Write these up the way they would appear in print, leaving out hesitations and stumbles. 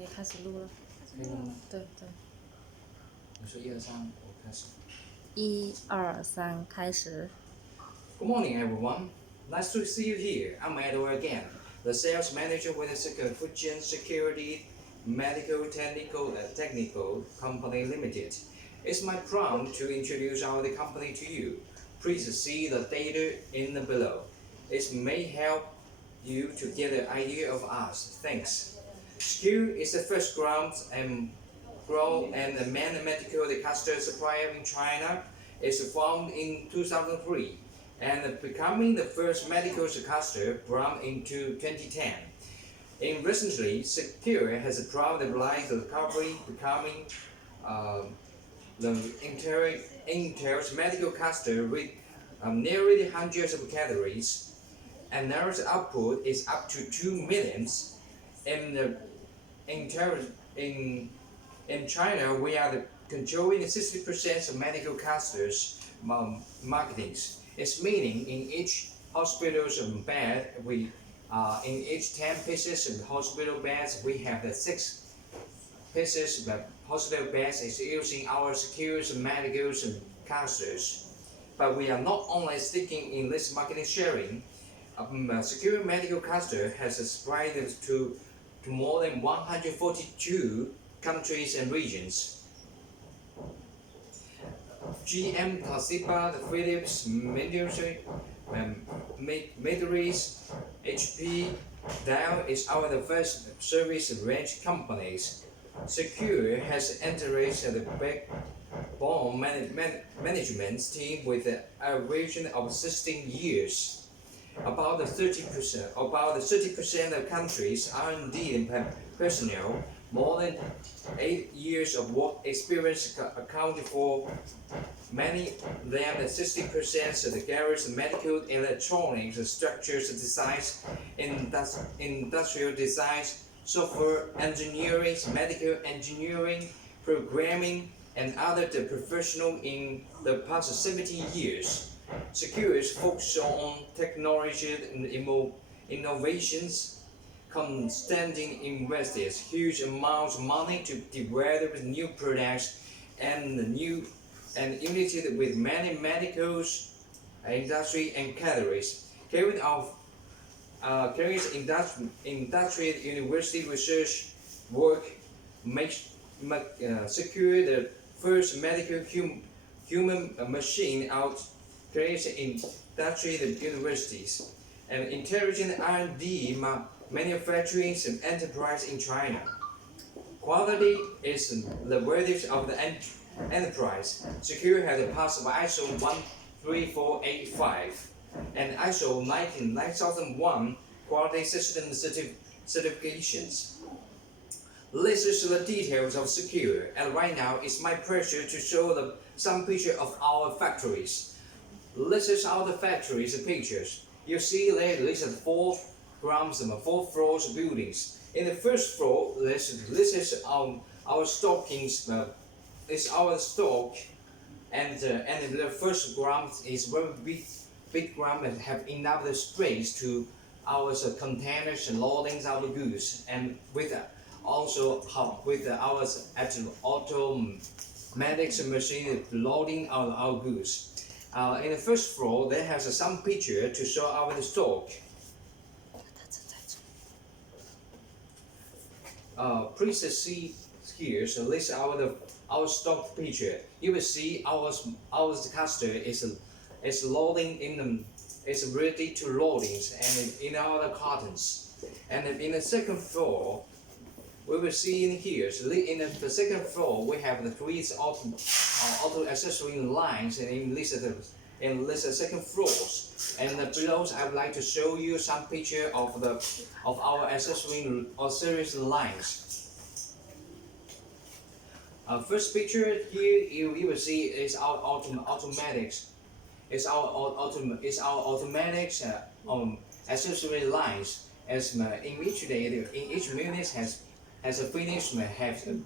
也开始录了。可以了吗？对对。你说1、2、3，我开始。1、2、3，开始。Good morning, everyone. Nice to see you here. I'm Edward again, the sales manager with the FuJian Security Medical Technical Company Limited. It's my prompt to introduce our company to you. Please see the data in the below. It may help you to get an idea of us. Thanks. Secure is the first ground and medical castor supplier in China. It's found in 2003 and becoming the first medical castor brand into 2010. Recently, Secure has prioritized the recovery, becoming the Intel's medical castor with nearly hundreds of categories. And their output is up to 2 million. In China, we are controlling 60% of medical castors marketing. It's meaning in each hospital's bed, in each 10 pieces of hospital beds, we have the 6 pieces of hospital beds is using our secure medical castors. But we are not only sticking in this marketing sharing. Secure medical castor has spread to more than 142 countries and regions. GM, Toshiba, Philips, Midris, HP, Dell is our first service range companies. Secure has entered the backbone management team with an average of 16 years. About 30% of countries R&D personnel, more than 8 years of work experience accounted for many than 60% of the garage medical electronics structures designs, industrial design, software engineering, medical engineering, programming, and other professionals in the past 70 years. Secure is focused on technology and innovations, constantly invests huge amounts of money to develop new products and united with many medical industry and categories. Carries industrial university research work makes Secure the first medical human machine out. Creates industrial universities and intelligent R&D manufacturing enterprise in China. Quality is the verdict of the enterprise. Secure has passed ISO 13485 and ISO 9001 quality system certifications. This is the details of Secure, and right now it's my pleasure to show some pictures of our factories. This is our factory's pictures. You see there is 4 floors buildings. In the first floor, this is our stockings. It's our stock, and the first ground is very big ground and have enough space to our containers and loading our goods, and with also with our automatic machine loading our goods. In the first floor, there has some picture to show our stock. Please see here. So this is our stock picture. You will see our castor is loading is ready to loading and in our cartons. And in the second floor, we will see in here. So in the second floor, we have the 3 auto accessory lines, and in this second floors. And below, I would like to show you some picture of our accessory lines. First picture here, you will see is our automatics. It's our automatics accessory lines. As in each unit has a finish. In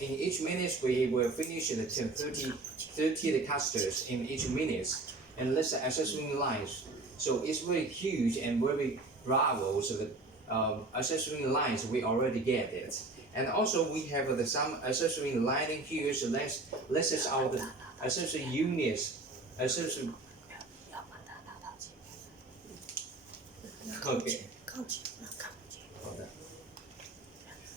each minute we will finish the 30 casters in each minute, and let's accessory lines. So it's very huge and very bravo. So accessory lines, we already get it. And also we have some accessory lining here, so let's is our accessory units. Accessory. Okay.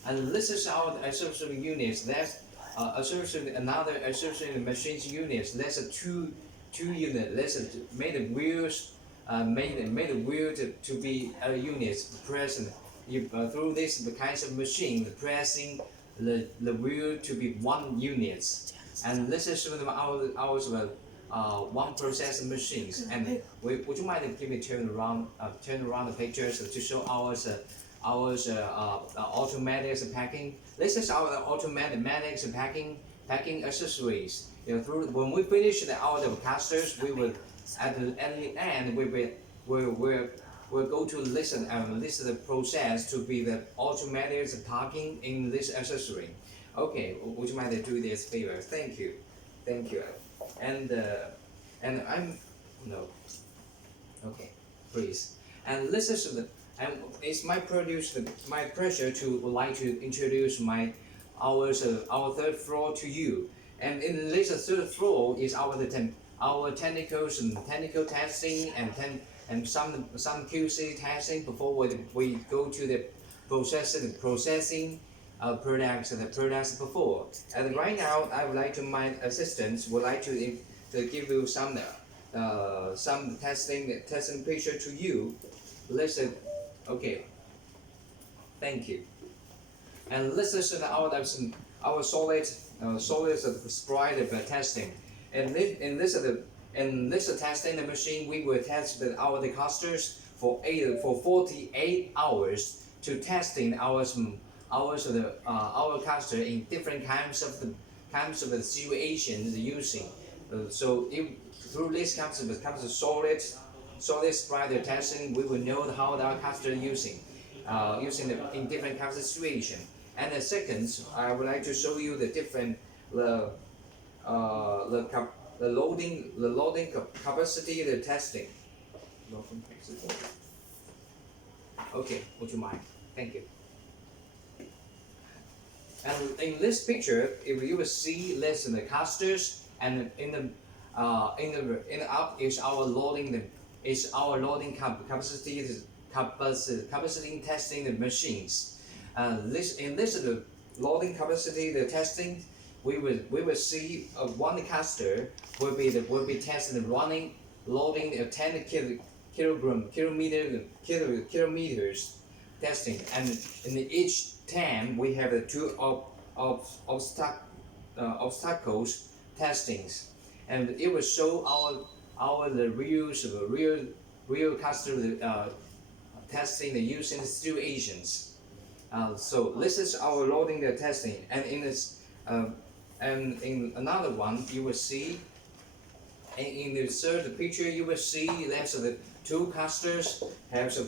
And this is our accessory units. That's another accessory machines units. That's a two unit. That's made the wheels made the wheel to be units present. Through this kinds of machine, pressing the wheel to be one unit. And this is our one process machines. And would you mind give me turn around the pictures to show ours automatic packing. This is our automatic packing accessories. When we finish our castors, we will at the end we'll go to listen the process to be the automatic packing in this accessory. Okay, would you mind to do this favor? Thank you. And I'm no. Okay, please. And this is and it's my pleasure to introduce our third floor to you. And in this third floor is our technical testing and some QC testing before we go to the processing products before. And right now I would like to my assistants would like to give you some testing picture to you. Listen. Okay, thank you. And this is our solid sprite testing. And in this testing machine, we will test the castors for 48 hours to testing our caster in different kinds of the situations using. So through this comes solid sprite testing, we will know how our caster using in different kinds of situation. And the second, I would like to show you the different the loading capacity the testing. Okay, would you mind? Thank you. And in this picture, if you will see less in the casters, and in the up is our loading capacity testing the machines. In this loading capacity the testing, we will see one caster will be tested loading 10 kilometers testing, and in each time we have two obstacles testings, and it will show the real caster testing the using situations. So this is our loading the testing, and in this and in another one you will see in the third picture you will see that the two casters have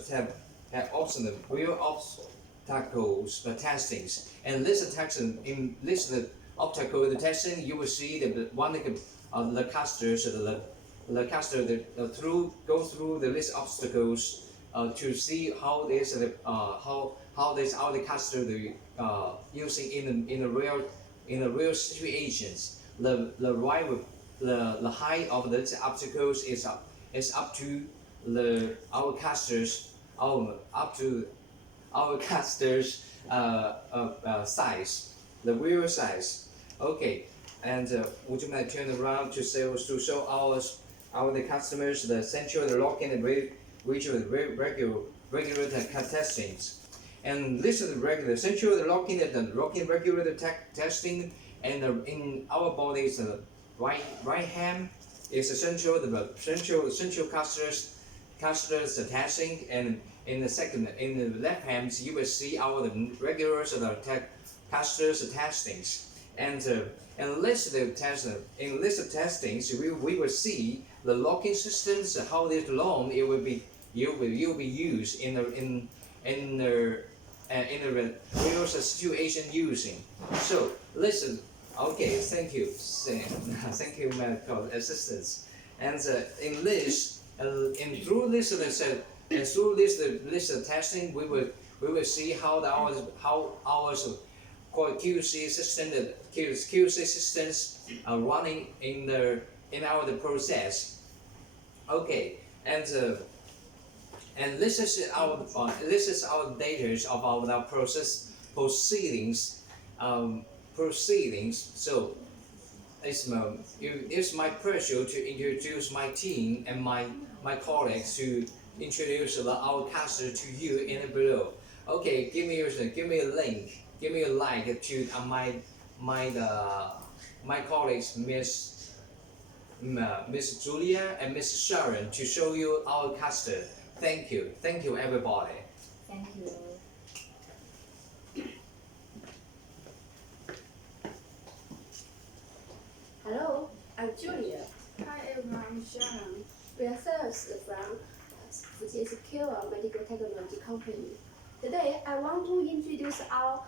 also the real obstacles testings, and this testing in this obstacle the testing you will see that one the casters the caster go through the list obstacles to see how this how the caster using in the real situations. The height of the obstacles is up to our casters size, the wheel size. Okay, and would you mind turn around to show the customers the central locking and regular testings. And this is the regular central locking and the locking regular testing, and in our bodies right hand is essential the central castors testing, and in the left hand you will see our regular castors testings, and in this testings we will see the locking systems, how this long it will be used in the real situation using. So listen. Okay, thank you, medical assistants. And through this testing, we we will see how our QC systems are running in our process. Okay, and this is our data of our process proceedings. So it's my pleasure to introduce my team and my colleagues to introduce our castor to you in below. Okay, give me a link, give me a like to my colleagues, Miss Julia and Miss Sharon, to show you our castor. Thank you everybody. Thank you. Hello, I'm Julia. Hi everyone, I'm Sharon. We are sellers from FuJian Secure Medical Technology Company. Today, I want to introduce our